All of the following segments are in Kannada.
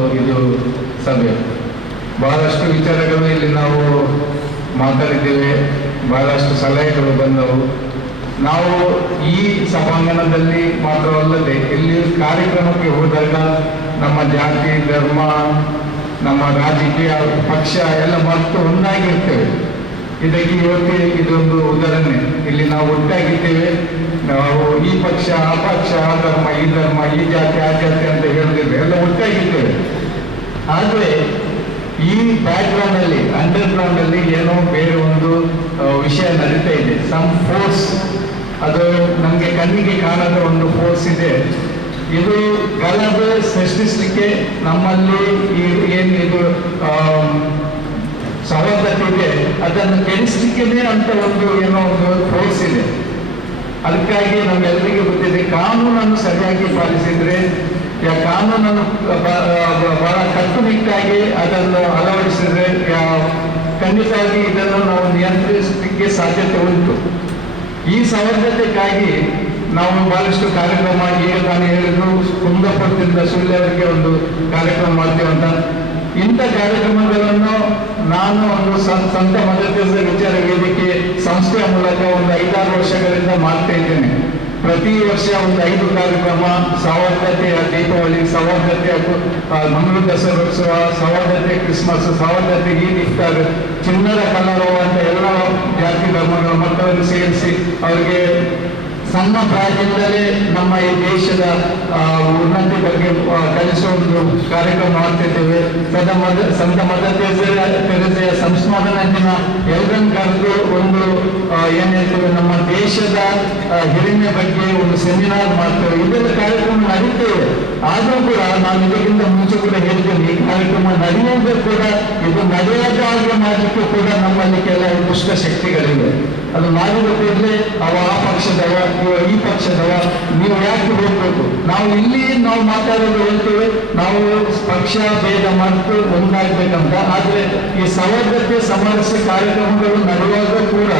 ಇದು ಸಭೆ ಬಹಳಷ್ಟು ವಿಚಾರಗಳು ಇಲ್ಲಿ ನಾವು ಮಾತಾಡಿದ್ದೇವೆ, ಬಹಳಷ್ಟು ಸಲಹೆಗಳು ಬಂದವು. ನಾವು ಈ ಸಭಾಂಗಣದಲ್ಲಿ ಮಾತ್ರವಲ್ಲದೆ ಇಲ್ಲಿ ಕಾರ್ಯಕ್ರಮಕ್ಕೆ ಹೋದಾಗ ನಮ್ಮ ಜಾತಿ, ಧರ್ಮ, ನಮ್ಮ ರಾಜಕೀಯ ಪಕ್ಷ ಎಲ್ಲ ಮತ್ತು ಒಂದಾಗಿರ್ತೇವೆ. ಇದಕ್ಕೆ ಇವತ್ತು ಇದೊಂದು ಉದಾಹರಣೆ. ಇಲ್ಲಿ ನಾವು ಒಟ್ಟಾಗಿದ್ದೇವೆ. ನಾವು ಈ ಪಕ್ಷ, ಆ ಪಕ್ಷ, ಆ ಧರ್ಮ, ಈ ಧರ್ಮ, ಈ ಜಾತಿ, ಆ ಜಾತಿ ಅಂತ ಹೇಳುದಿಲ್ಲ, ಎಲ್ಲ ಒಟ್ಟಾಗಿದ್ದೇವೆ. ಆದರೆ ಈ ಬ್ಯಾಕ್ಗ್ರೌಂಡ್ ಅಲ್ಲಿ, ಅಂಡರ್ಗ್ರೌಂಡ್ ಅಲ್ಲಿ ಏನೋ ಬೇರೆ ಒಂದು ವಿಷಯ ನಡೀತಾ ಇದೆ. ಸಮ್ ಫೋರ್ಸ್, ಅದು ನಮಗೆ ಕಣ್ಣಿಗೆ ಕಾಣದ ಒಂದು ಫೋರ್ಸ್ ಇದೆ. ಇದು ಗಲಭೆ ಸೃಷ್ಟಿಸಲಿಕ್ಕೆ ನಮ್ಮಲ್ಲಿ ಏನಿದು ಸವಲತ್ತು ಇದೆ, ಅದನ್ನು ಕೆಡಿಸಲಿಕ್ಕೆ ಅಂತ ಒಂದು ಏನೋ ಒಂದು ಫೋರ್ಸ್ ಇದೆ. ಅದಕ್ಕಾಗಿ ನಮ್ಮೆಲ್ಲರಿಗೂ ಗೊತ್ತಿದೆ, ಕಾನೂನನ್ನು ಸರಿಯಾಗಿ ಪಾಲಿಸಿದ್ರೆ, ಕಾನೂನನ್ನು ಬಹಳ ಕಟ್ಟುನಿಟ್ಟಾಗಿ ಅದನ್ನು ಅಳವಡಿಸಿದ್ರೆ ಖಂಡಿತವಾಗಿ ಇದನ್ನು ನಾವು ನಿಯಂತ್ರಿಸಲಿಕ್ಕೆ ಸಾಧ್ಯತೆ ಉಂಟು. ಈ ಸವಲತ್ತಿಗಾಗಿ ನಾವು ಬಹಳಷ್ಟು ಕಾರ್ಯಕ್ರಮ, ಈಗ ನಾನು ಹೇಳಿದ್ರು ಕುಂದಾಪುರದಿಂದ ಸುಳ್ಳ್ಯವರಿಗೆ ಒಂದು ಕಾರ್ಯಕ್ರಮ ಮಾಡ್ತೇವೆ ಅಂತ. ಇಂಥ ಕಾರ್ಯಕ್ರಮಗಳನ್ನು ನಾನು ಒಂದು ಸಂತ ಮದರಸ ವಿಚಾರ ವೇದಿಕೆ ಸಂಸ್ಥೆಯ ಮೂಲಕ ಒಂದು 5-6 ವರ್ಷಗಳಿಂದ ಮಾಡ್ತಾ ಇದ್ದೇನೆ. ಪ್ರತಿ ವರ್ಷ ಒಂದು 5 ಕಾರ್ಯಕ್ರಮ, ಸವಲತ್ತೆಯ ದೀಪಾವಳಿ, ಸವಲತ್ತೆಯ ಮಂಗಳೂರು ದಸರೋತ್ಸವ, ಸವಲತ್ತೆ ಕ್ರಿಸ್ಮಸ್, ಸವಲತ್ತೆ ಈದ್ ಇಫ್ತಾರ್, ಚಿನ್ನದ ಕಲರವ ಅಂತ ಎಲ್ಲ ಜಾತಿ ಧರ್ಮಗಳ ಮಕ್ಕಳನ್ನು ಸೇರಿಸಿ ಅವರಿಗೆ ಸಣ್ಣ ಪ್ರಾಯದಿಂದಲೇ ನಮ್ಮ ಈ ದೇಶದ ಉನ್ನತಿ ಬಗ್ಗೆ ಕಲಿಸುವ ಒಂದು ಕಾರ್ಯಕ್ರಮ ಮಾಡ್ತಿದ್ದೇವೆ. ಸಂತ ಮದರ್ ತೆರೆಸೆಯ ಸಂಸ್ಮರಣಾ ದಿನ ಎಲ್ಲರನ್ನು ಕರೆದು ಒಂದು ಏನ್ ಹೇಳ್ತೇವೆ, ನಮ್ಮ ದೇಶದ ಹಿರಿಮೆ ಬಗ್ಗೆ ಒಂದು ಸೆಮಿನಾರ್ ಮಾಡ್ತೇವೆ. ಇದೆಲ್ಲ ಕಾರ್ಯಕ್ರಮ ನಡೀತೇವೆ. ಆದರೂ ಕೂಡ ನಾನು ಇದಕ್ಕಿಂತ ಮುಂಚೆ ಕೂಡ ಹೇಳ್ತೇನೆ, ಈ ಕಾರ್ಯಕ್ರಮ ನಡೆಯುವುದು ಕೂಡ ಇದು ನಡೆಯದ ಹಾಗೆ ಮಾಡಲಿಕ್ಕೆ ಕೂಡ ನಮ್ಮಲ್ಲಿ ಕೆಲವು ದುಷ್ಟ ಶಕ್ತಿಗಳಿವೆ. ಅದು ಮಾಡಿದ ಕೂಡಲೇ ಅವ ಆ ಪಕ್ಷದವ, ಈ ಪಕ್ಷದವ, ನೀವು ಯಾಕೆ ಹೋಗ್ಬೇಕು? ನಾವು ಇಲ್ಲಿ ನಾವು ಮಾತಾಡೋದು ಹೇಳ್ತೇವೆ, ನಾವು ಪಕ್ಷ ಭೇದ ಮಾಡ್ತು ಒಂದಾಗ್ಬೇಕಂತ. ಆದ್ರೆ ಈ ಸವಲತ್ತೆ ಸಮರಸ್ಯ ಕಾರ್ಯಕ್ರಮಗಳು ನಡೆಯುವಾಗ ಕೂಡ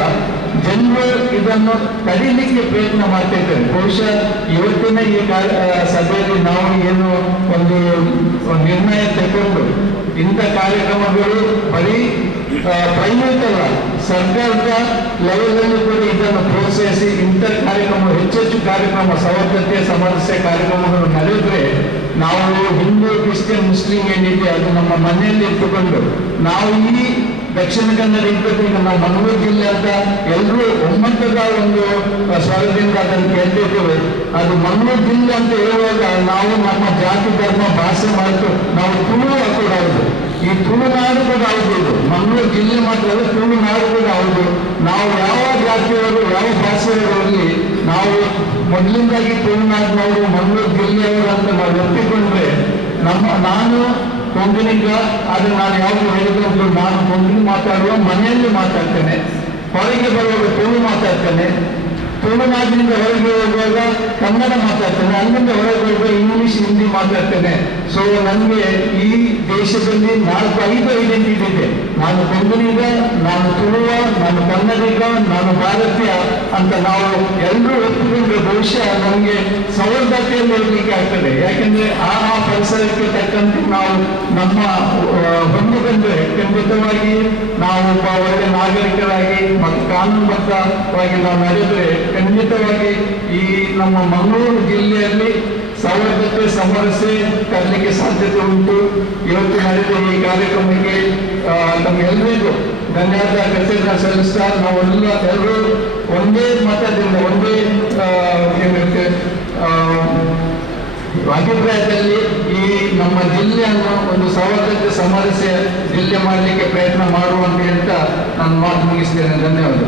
ಜನರು ಇದನ್ನು ತಡೀಲಿಕ್ಕೆ ಪ್ರಯತ್ನ ಮಾಡ್ತಾ ಇದ್ದಾರೆ. ಬಹುಶಃ ಇವತ್ತಿನ ಈ ಸಭೆಯಲ್ಲಿ ನಾವು ಏನು ಒಂದು ನಿರ್ಣಯ ತಗೊಂಡು ಇಂಥ ಕಾರ್ಯಕ್ರಮಗಳು ಬರೀ ಪ್ರೈವೇಟ್ ಅಲ್ಲ, ಸರ್ಕಾರದ ಲೆವೆಲ್ ಕೂಡ ಇದನ್ನು ಪ್ರೋತ್ಸಾಹಿಸಿ ಇಂಥ ಕಾರ್ಯಕ್ರಮ, ಹೆಚ್ಚೆಚ್ಚು ಕಾರ್ಯಕ್ರಮ, ಸವಲತ್ತೆ ಸಮರಸ್ಯ ಕಾರ್ಯಕ್ರಮಗಳು ನಡೆದ್ರೆ ನಾವು ಹಿಂದೂ, ಕ್ರಿಶ್ಚಿಯನ್, ಮುಸ್ಲಿಂ ಏನಿದೆ ಅದು ನಮ್ಮ ಮನೆಯಲ್ಲಿ ಇಟ್ಟುಕೊಂಡು ನಾವು ಈ ದಕ್ಷಿಣ ಕನ್ನಡ ಇದ್ದದ್ದು ಈಗ ನಾವು ಮಂಗಳೂರು ಜಿಲ್ಲೆ ಅಂತ ಎಲ್ಲರೂ ಒಮ್ಮತದ ಒಂದು ಸ್ವರದಿಂದ ಅದನ್ನು ಕೇಳ್ತಿದ್ದೇವೆ. ಅದು ಮಂಗಳೂರು ಜಿಲ್ಲೆ ಅಂತ ಹೇಳುವಾಗ ನಾವು ನಮ್ಮ ಜಾತಿ, ಧರ್ಮ, ಭಾಷೆ ಮಾಡಿತು ನಾವು ತುಳು ಕೂಡ ಹೌದು, ಈ ತುಳುನಾಡು ಕೂಡ ಹೌದು. ಇದು ಮಂಗಳೂರು ಜಿಲ್ಲೆ ಮಾತ್ರ ಅಲ್ಲ, ತುಳುನಾಡು ಕೂಡ ಹೌದು. ನಾವು ಯಾವ ಜಾತಿಯವರು, ಯಾವ ಭಾಷೆಯವರಲ್ಲಿ ನಾವು ಮೊದಲಿಂದಾಗಿ ತುಳುನಾಡಿನವರು, ಮಂಗಳೂರು ಜಿಲ್ಲೆಯವರು ಅಂತ ನಾವು ಒಪ್ಪಿಕೊಂಡ್ರೆ ನಾನು ಕೊಂಕಣಿಗ, ಆದರೆ ನಾನು ಯಾವುದು ಹೇಳಿದ್ರು, ನಾನು ಕೊಂಕಣಿ ಮಾತಾಡುವ ಮನೆಯಲ್ಲಿ ಮಾತಾಡ್ತೇನೆ, ಹೊರಗೆ ಬರುವಾಗ ತುಳು ಮಾತಾಡ್ತೇನೆ, ತುಳುನಾಡಿನಿಂದ ಹೊರಗೆ ಹೋಗುವಾಗ ಕನ್ನಡ ಮಾತಾಡ್ತೇನೆ, ಅಲ್ಲಿಂದ ಹೊರಗೆ ಹೋಗುವಾಗ ಇಂಗ್ಲಿಷ್, ಹಿಂದಿ ಮಾತಾಡ್ತೇನೆ. ಸೊ ನನಗೆ ಈ ದೇಶದಲ್ಲಿ 4-5 ಐಡೆಂಟಿಟಿ ಇದೆ. ನಾನು ಕೊಂಕಣಿಗ, ನಾನು ತುಳುವ, ನಾನು ಕನ್ನಡಿಗ, ನಾನು ಭಾರತೀಯ ಅಂತ ನಾವು ಎಲ್ಲರೂ ಒಪ್ಪಿಕೊಂಡ್ರೆ ಬಹುಶಃ ನಮಗೆ ಸವಲತ್ತಲ್ಲಿ ಇರಲಿಕ್ಕೆ ಆಗ್ತದೆ. ಯಾಕೆಂದ್ರೆ ಆ ಪರಿಸರಕ್ಕೆ ತಕ್ಕಂತೆ ನಾವು ನಮ್ಮ ಹೊಂದಿಕೊಂಡ್ರೆ ಖಂಡಿತವಾಗಿ ನಾವು ಒಬ್ಬ ಒಳ್ಳೆ ನಾಗರಿಕರಾಗಿ ಮತ್ತು ಕಾನೂನುಬದ್ಧವಾಗಿ ನಾವು ನಡೆದರೆ ಖಂಡಿತವಾಗಿ ಈ ನಮ್ಮ ಮಂಗಳೂರು ಜಿಲ್ಲೆಯಲ್ಲಿ ಸವಲತ್ತೆ ಸಮರಸ್ಯೆ ತರಲಿಕ್ಕೆ ಸಾಧ್ಯತೆ ಉಂಟು. ಇವತ್ತು ನಡೆದ ಈ ಕಾರ್ಯಕ್ರಮಕ್ಕೆ ನಮ್ಮೆಲ್ಲರಿಗೂ ಧನ್ಯವಾದ ಕೃತಜ್ಞತೆ ಸಲ್ಲಿಸ್ತಾ, ನಾವೆಲ್ಲ ಎಲ್ಲರೂ ಒಂದೇ ಮತದಿಂದ, ಒಂದೇ ಏನಕ್ಕೆ ಅಭಿಪ್ರಾಯದಲ್ಲಿ ಈ ನಮ್ಮ ಜಿಲ್ಲೆಯನ್ನು ಒಂದು ಸವಲತ್ತೆ ಸಮರಸ್ಯೆ ಜಿಲ್ಲೆ ಮಾಡಲಿಕ್ಕೆ ಪ್ರಯತ್ನ ಮಾಡುವಂತ ಹೇಳ್ತಾ ನಾನು ಮಾತು ಮುಗಿಸ್ತೇನೆ. ಧನ್ಯವಾದ.